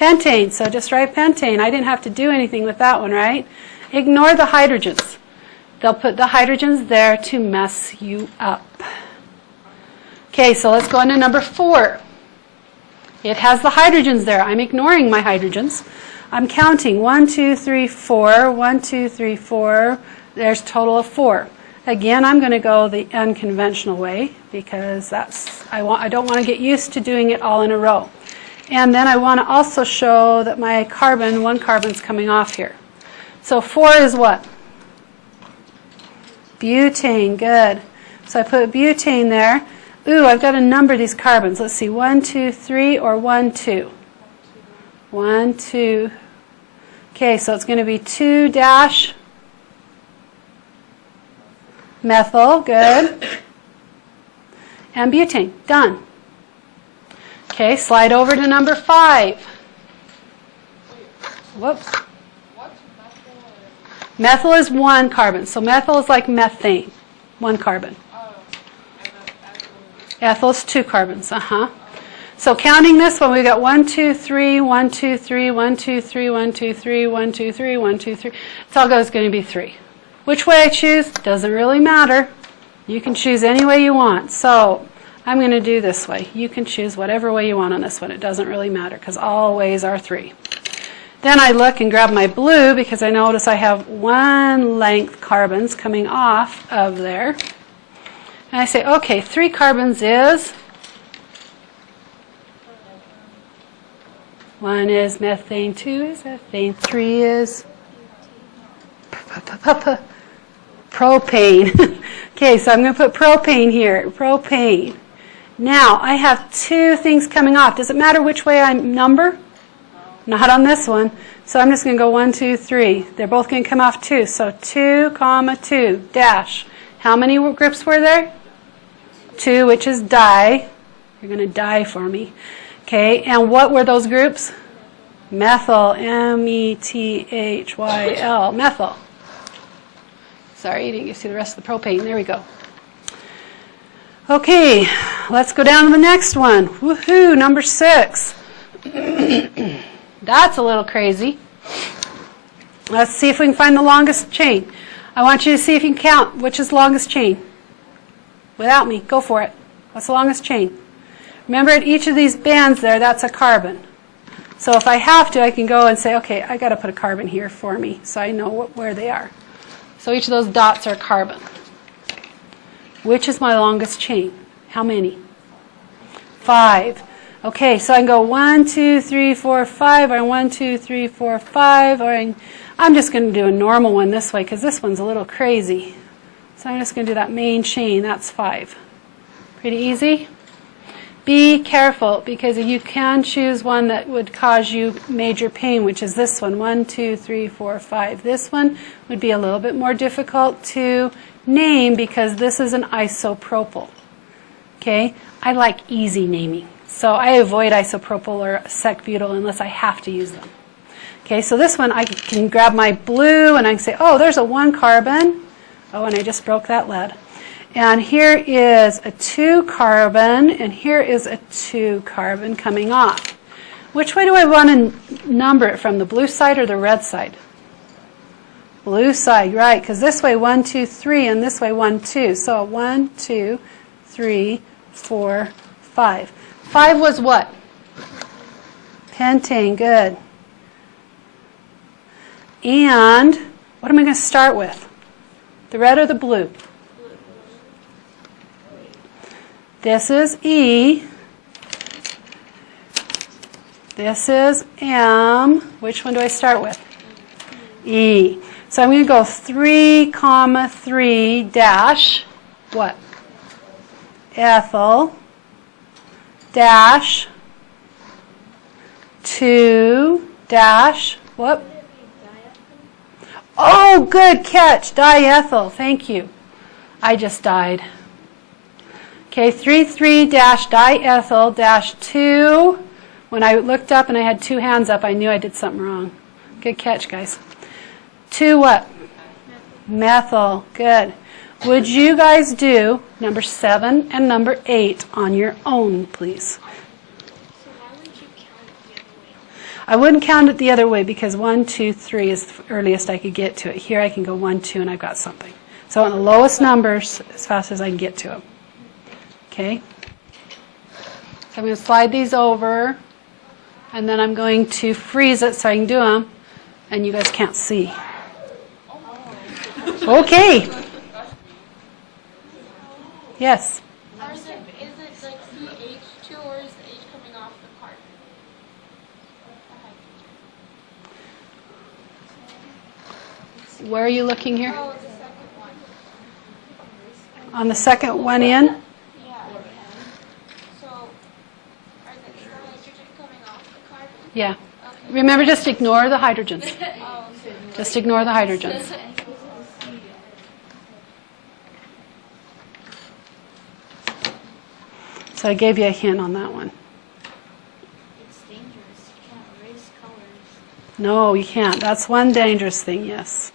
pentane. So just write pentane. I didn't have to do anything with that one, right? Ignore the hydrogens. They'll put the hydrogens there to mess you up. Okay, so let's go on to number 4. It has the hydrogens there. I'm ignoring my hydrogens. I'm counting 1, 2, 3, 4, 1, 2, 3, 4. There's a total of 4. Again, I'm going to go the unconventional way because I don't want to get used to doing it all in a row. And then I want to also show that my carbon, 1 carbon's coming off here. So 4 is what? Butane. Good. So I put butane there. Ooh, I've got to number these carbons. Let's see, 1, 2, 3, or 1, 2. 1, 2. Okay, so it's going to be 2 dash methyl. Good. And butane. Done. Okay, slide over to number 5. Whoops. What's methyl? Methyl is 1 carbon. So methyl is like methane. 1 carbon. Oh, and then Ethyl is 2 carbons. So counting this one, we've got 1, 2, 3, 1, 2, 3, 1, 2, 3, 1, 2, 3, 1, 2, 3, 1, 2, 3. It's all going to be 3. Which way I choose doesn't really matter. You can choose any way you want. So I'm going to do this way. You can choose whatever way you want on this one. It doesn't really matter because all ways are 3. Then I look and grab my blue because I notice I have 1 length carbons coming off of there. And I say, okay, 3 carbons is, 1 is methane, 2 is ethane, 3 is propane. Okay, so I'm going to put propane here, propane. Now, I have 2 things coming off. Does it matter which way I number? Not on this one. So I'm just going to go 1, 2, 3. They're both going to come off 2. So 2, 2, dash. How many groups were there? 2, which is di. You're going to die for me. Okay, and what were those groups? Methyl, M-E-T-H-Y-L, methyl. Sorry, you didn't get to see the rest of the propane. There we go. Okay, let's go down to the next one. Woohoo, number 6. That's a little crazy. Let's see if we can find the longest chain. I want you to see if you can count which is the longest chain. Without me, go for it. What's the longest chain? Remember, at each of these bands there, that's a carbon. So if I have to, I can go and say, okay, I got to put a carbon here for me so I know where they are. So each of those dots are carbon. Which is my longest chain? How many? 5. Okay, so I can go 1, 2, 3, 4, 5, or 1, 2, 3, 4, 5, or I'm just going to do a normal one this way because this one's a little crazy. So I'm just going to do that main chain. That's 5. Pretty easy. Be careful because you can choose one that would cause you major pain, which is this one, 1, 2, 3, 4, 5. This one would be a little bit more difficult to name because this is an isopropyl. Okay, I like easy naming. So I avoid isopropyl or sec-butyl unless I have to use them. Okay, so this one I can grab my blue and I can say, oh, there's a 1 carbon. Oh, and I just broke that lead. And here is a 2 carbon, and here is a 2 carbon coming off. Which way do I want to number it from, the blue side or the red side? Blue side, right, because this way 1, 2, 3, and this way 1, 2. So 1, 2, 3, 4, 5. 5 was what? Pentane, good. And what am I going to start with? The red or the blue? This is E. This is M. Which one do I start with? E. So I'm going to go 3, 3 dash what? Ethyl dash 2 dash what? Oh, good catch. Diethyl. Thank you. I just died. Okay, 3 dash diethyl dash 2. When I looked up and I had 2 hands up, I knew I did something wrong. Good catch, guys. 2 what? Methyl. Good. Would you guys do number 7 and number 8 on your own, please? So why wouldn't you count it the other way? I wouldn't count it the other way because 1, 2, 3 is the earliest I could get to it. Here I can go 1, 2, and I've got something. So on the lowest numbers as fast as I can get to them. Okay? So I'm going to slide these over, and then I'm going to freeze it so I can do them, and you guys can't see. Okay. Yes? Is it like CH2 or is the H coming off the carbon? Where are you looking here? Oh, the second one. On the second one in? Yeah. So, is the nitrogen coming off the carbon? Yeah. Okay. Remember, just ignore the hydrogens. Oh, okay. Just ignore the hydrogens. So I gave you a hint on that one. It's dangerous. You can't erase colors. No, you can't. That's one dangerous thing, yes.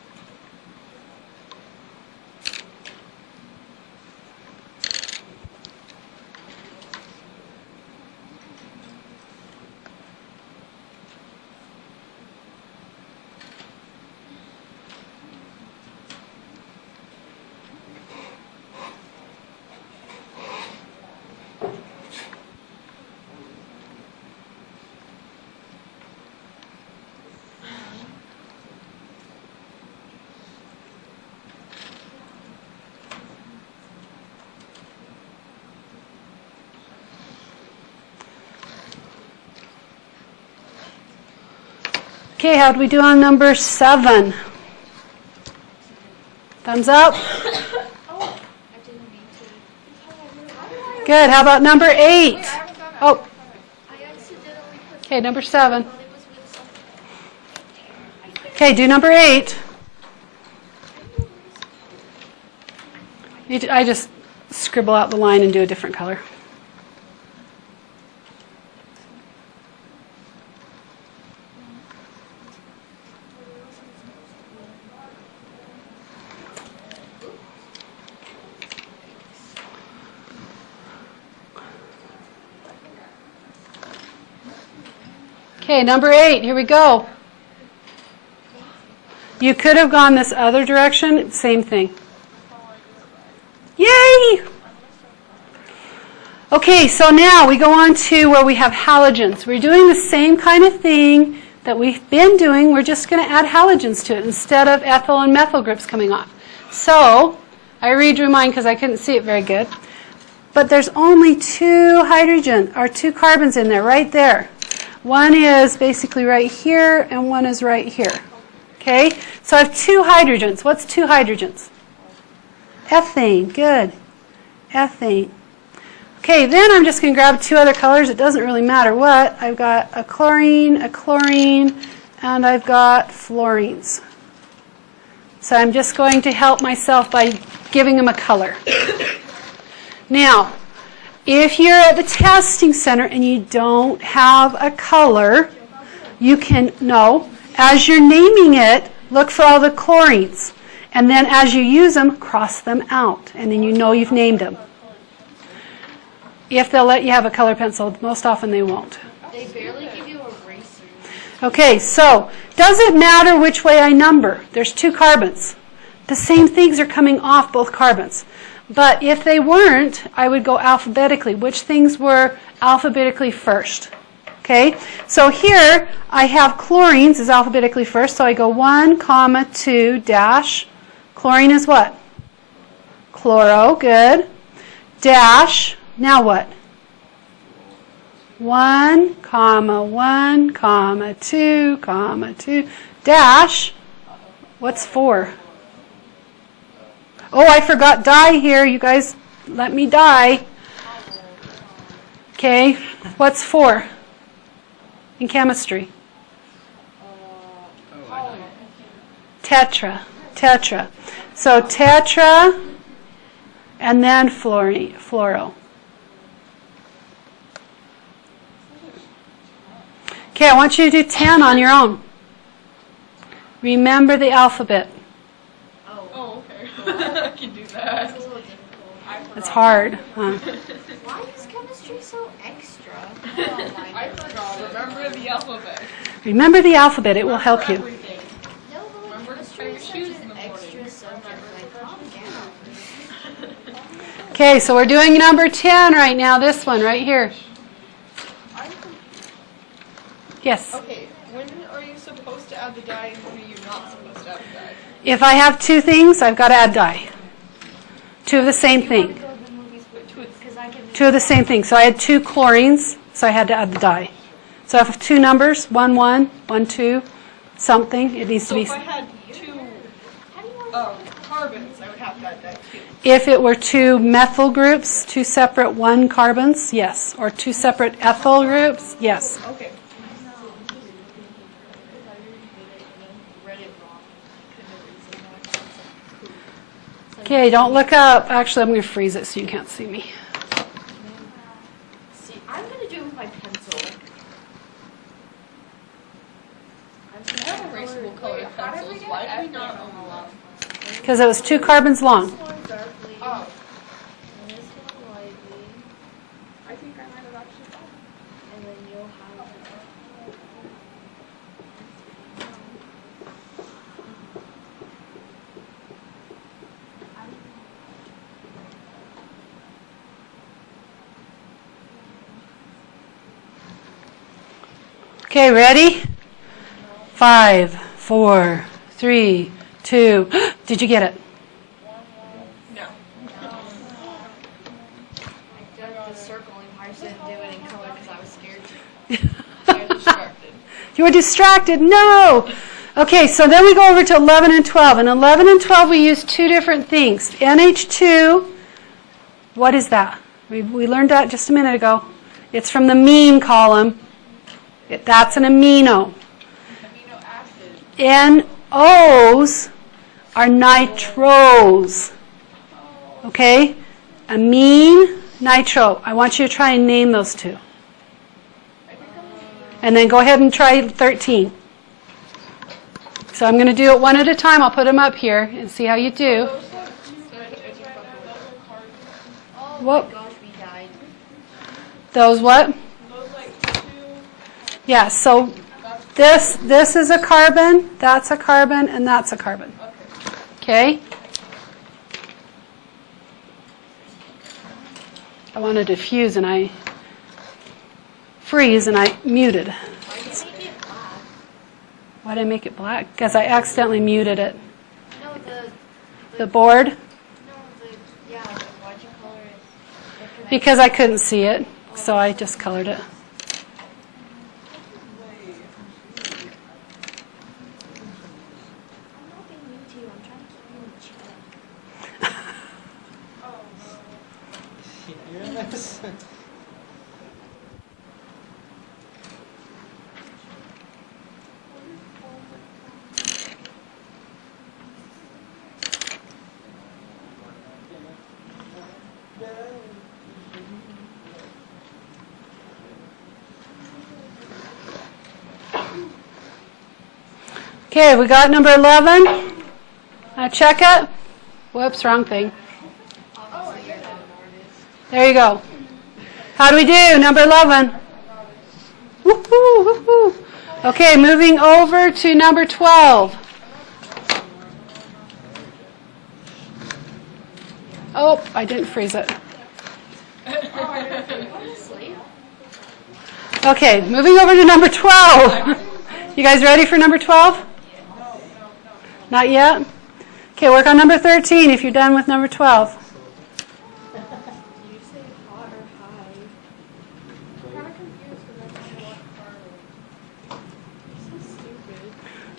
Okay, how'd we do on number 7? Thumbs up? Good. How about number 8? Oh. Okay, number 7. Okay, do number 8. I just scribble out the line and do a different color. Okay, number 8, here we go. You could have gone this other direction, same thing. Yay! Okay, so now we go on to where we have halogens. We're doing the same kind of thing that we've been doing. We're just going to add halogens to it instead of ethyl and methyl groups coming off. So, I redrew mine because I couldn't see it very good. But there's only 2 carbons in there, right there. One is basically right here, and one is right here. Okay? So I have 2 hydrogens. What's 2 hydrogens? Ethane. Good. Ethane. Okay, then I'm just going to grab 2 other colors. It doesn't really matter what. I've got a chlorine, and I've got fluorines. So I'm just going to help myself by giving them a color. Now, if you're at the testing center and you don't have a color, you can, no, as you're naming it, look for all the chlorines. And then as you use them, cross them out. And then you know you've named them. If they'll let you have a color pencil, most often they won't. They barely give you erasers. Okay, so does it matter which way I number? There's 2 carbons. The same things are coming off both carbons. But if they weren't, I would go alphabetically. Which things were alphabetically first? Okay, so here I have chlorines is alphabetically first, so I go 1, 2, dash. Chlorine is what? Chloro, good. Dash, now what? 1, 1, 2, 2, dash. What's 4? Oh, I forgot die here. You guys let me die. Okay, what's 4 in chemistry? Tetra. Tetra. So tetra and then fluoro. Okay, I want you to do 10 on your own. Remember the alphabet. Oh, okay. I can do that. It's a little difficult. It's hard. Huh? Why is chemistry so extra? I forgot. Remember the alphabet. Remember the alphabet. It will help you. Everything. No, but like Remember to chemistry tie is your such shoes in an the morning. extra subject. Like, calm down. Okay, so we're doing number 10 right now. This one right here. Yes. Okay, when are you supposed to add the dye and when are you not supposed to add the dye? If I have 2 things, I've got to add dye. 2 of the same thing. 2 of the same thing. So I had 2 chlorines, so I had to add the dye. So I have 2 numbers, 1, 1, 1, 2, something. It needs to So be. if I had 2 carbons, I would have to add dye too. If it were 2 methyl groups, 2 separate 1 carbons, yes. Or 2 separate ethyl groups, yes. Okay. Okay, don't look up. Actually, I'm going to freeze it so you can't see me. See, I'm gonna do it with my pencil. I have erasable colored pencils. Why do we not own one? Because it was 2 carbons long. This one darkly, Oh, and this one lightly, I think I might have actually thought. and then you'll have. Okay, ready? 5, 4, 3, 2. Did you get it? No. I did the circling part, so I didn't do it in color because I was scared. I was distracted. You were distracted. No. Okay, so then we go over to 11 and 12. In 11 and 12, we use 2 different things. NH2, what is that? We learned that just a minute ago. It's from the amine column. That's an amino. Amino acid. NOs are nitros. Okay? Amine, nitro. I want you to try and name those 2. And then go ahead and try 13. So I'm going to do it one at a time. I'll put them up here and see how you do. Oh What? my gosh, we died. Those what? Those like 2. Yeah, so this is a carbon, that's a carbon, and that's a carbon. Okay? I wanted to fuse and I freeze and I muted. Why did you make it black? Why did I make it black? Because I accidentally muted it. No, The board? yeah, why'd you color it? Because I couldn't see it, so I just colored it. I'm not being mean to you, I'm trying to keep you in check. Okay, we got number 11. Check it. Whoops, wrong thing. There you go. How do we do? Number 11. Woohoo, woohoo. Okay, moving over to number 12. Oh, I didn't freeze it. Okay, moving over to number 12. You guys ready for number 12? Not yet? Okay, work on number 13 if you're done with number 12.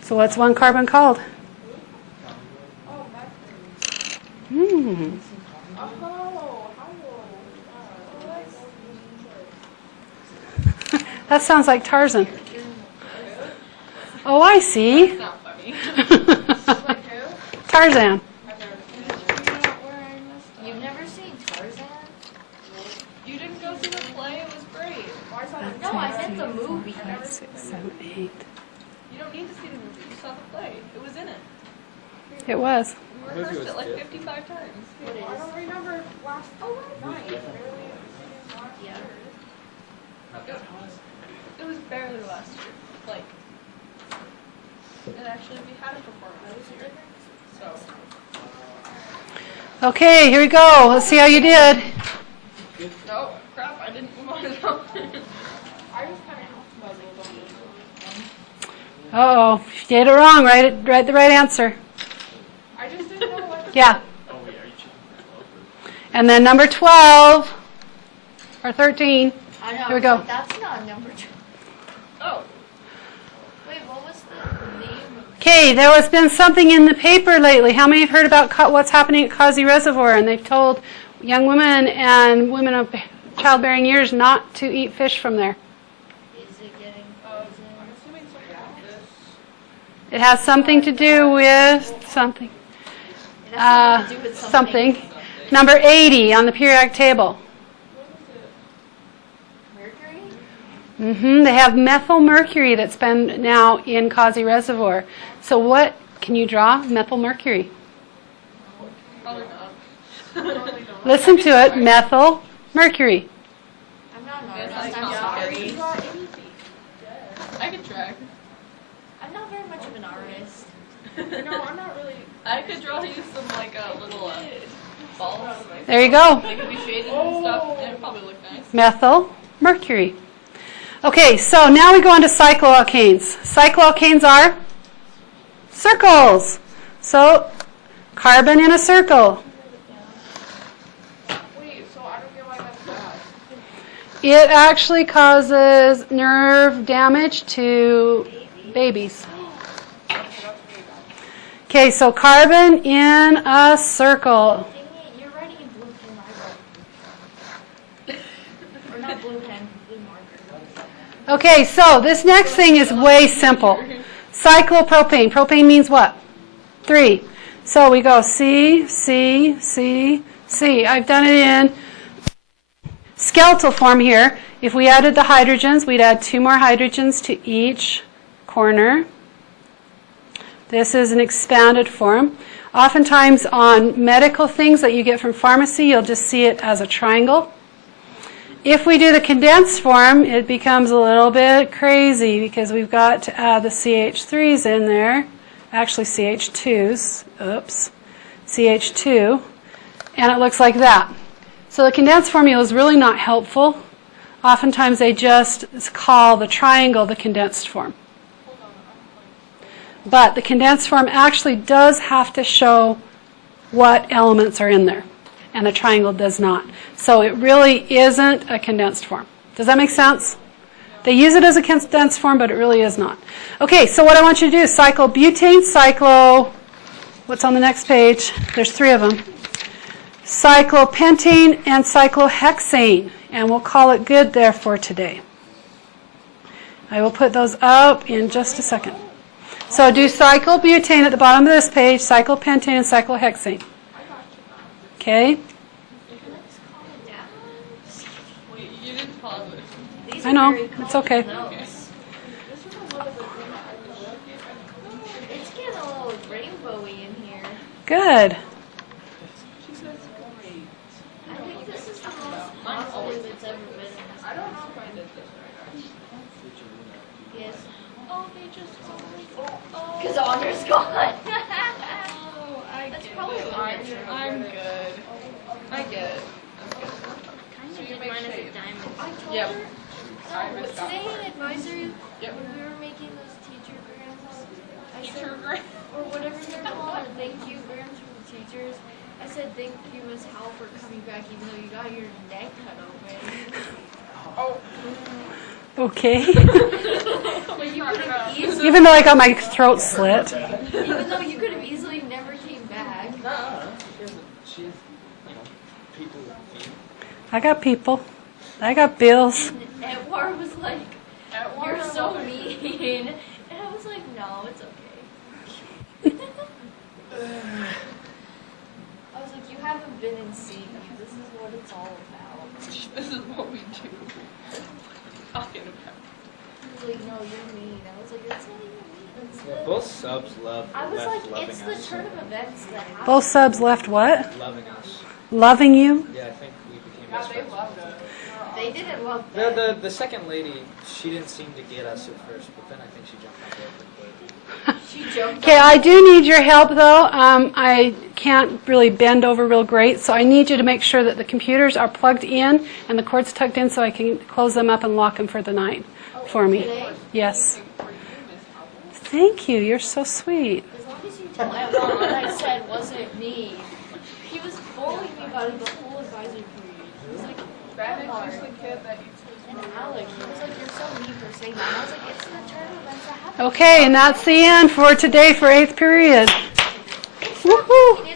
So what's one carbon called? That sounds like Tarzan. Oh, I see. Not funny. Tarzan. You've never seen Tarzan? You didn't go see the play? It was great. No, I meant the movie. 5, 6, 7, 8. You don't need to see the movie. You saw the play. It was in it. It was. We rehearsed it like 55 times. What is? I don't remember last night. Yeah. It was barely last year. Like, and actually we had a performance this year. So. Okay, here we go. Let's see how you did. Oh, crap, I didn't move on it. I just kind of puzzled on Uh-oh. If you did it wrong, write the right answer. I just didn't know what to Yeah. And then number 12, or 13. I know. Here we go. That's not number 2. Oh. Wait, what was the name of Okay, there has been something in the paper lately. How many have heard about what's happening at Causey Reservoir? And they've told young women and women of childbearing years not to eat fish from there. Is it getting I'm assuming something like this. It has something to do with something. It has something to do with Something. Number 80 on the periodic table. Mercury? They have methyl mercury that's been now in Causey Reservoir. So what can you draw? Methyl mercury. Probably not. Listen to it. Methyl mercury. I'm not an Yes, artist. I'm I'm sorry. I could try. I'm not very much of an artist. No, I'm not really. I could draw you some like little balls. There you go. They could be shaded and stuff, and it'd probably look nice. Methyl mercury. Okay, so now we go on to cycloalkanes. Cycloalkanes are circles. So carbon in a circle. Wait, so I don't get why that's bad. It actually causes nerve damage to babies. Okay, so carbon in a circle. Dang it, you're writing in blue pen, I wrote. Or not blue pen, blue marker. Okay, so this next thing is way simple. Cyclopropane. Propane means what? 3. So we go C, C, C, C. I've done it in skeletal form here. If we added the hydrogens, we'd add 2 more hydrogens to each corner. This is an expanded form. Oftentimes on medical things that you get from pharmacy, you'll just see it as a triangle. If we do the condensed form, it becomes a little bit crazy because we've got to add the CH3s in there. Actually CH2s. Oops. CH2. And it looks like that. So the condensed formula is really not helpful. Oftentimes they just call the triangle the condensed form. But the condensed form actually does have to show what elements are in there. And the triangle does not. So it really isn't a condensed form. Does that make sense? They use it as a condensed form, but it really is not. Okay, so what I want you to do is cyclobutane, what's on the next page? There's 3 of them. Cyclopentane and cyclohexane. And we'll call it good there for today. I will put those up in just a second. So do cyclobutane at the bottom of this page, cyclopentane and cyclohexane. Okay? Wait, you didn't pause it. These I are know, very it's okay. common notes. Good. She says great. I think this is the most positive it's ever been. I don't know if I did this right, actually. Yes. Oh, they just told me. Oh, Because honor's gone. Oh, I That's get probably it. what it is. I'm good. I get it. Kind So of you did make mine as a shade. diamond. I told Yep. her. I No, missed that today part. in advisory, Yep. when we were making those teacher grams, I Teacher said, grant. or whatever they're called, or thank you grams from the teachers. I said thank you, Miss Howell, for coming back, even though you got your neck cut open. Oh, Okay. But you could have easily, Even though I got my throat slit. even though you could have easily never came back. She has, people with feet. I got people. I got bills. And Edward was like, "You're so mean," and I was like, "No, it's okay." I was like, "You haven't been in CE. This is what it's all about." this is what we do. Talking about. He was like, "No, you're mean." I was like, "It's not even mean. It's the." Both subs left I was loving like, "It's the us. turn of events that happen." Both subs left what? Loving us. Loving you? Yeah, I think we became Yeah, best they friends. loved it. They didn't love that. The second lady, she didn't seem to get us at first, but then I think she jumped on board pretty quick. She jumped. Okay, on I do need your help though. I can't really bend over real great, so I need you to make sure that the computers are plugged in and the cord's tucked in so I can close them up and lock them for the night for me. today. Yes. Anything for you, Miss Howell. Thank you. You're so sweet. As long as you tell everyone what I said wasn't me. He was bullying me about it the whole advisory period. He was like, That is Hard. just the kid that eats his and food. Alex, he was like, "You're so mean for saying that." And I was like, "It's the turn of events that happen." Okay, and that's the end for today for 8th period. It's not Woohoo! mean,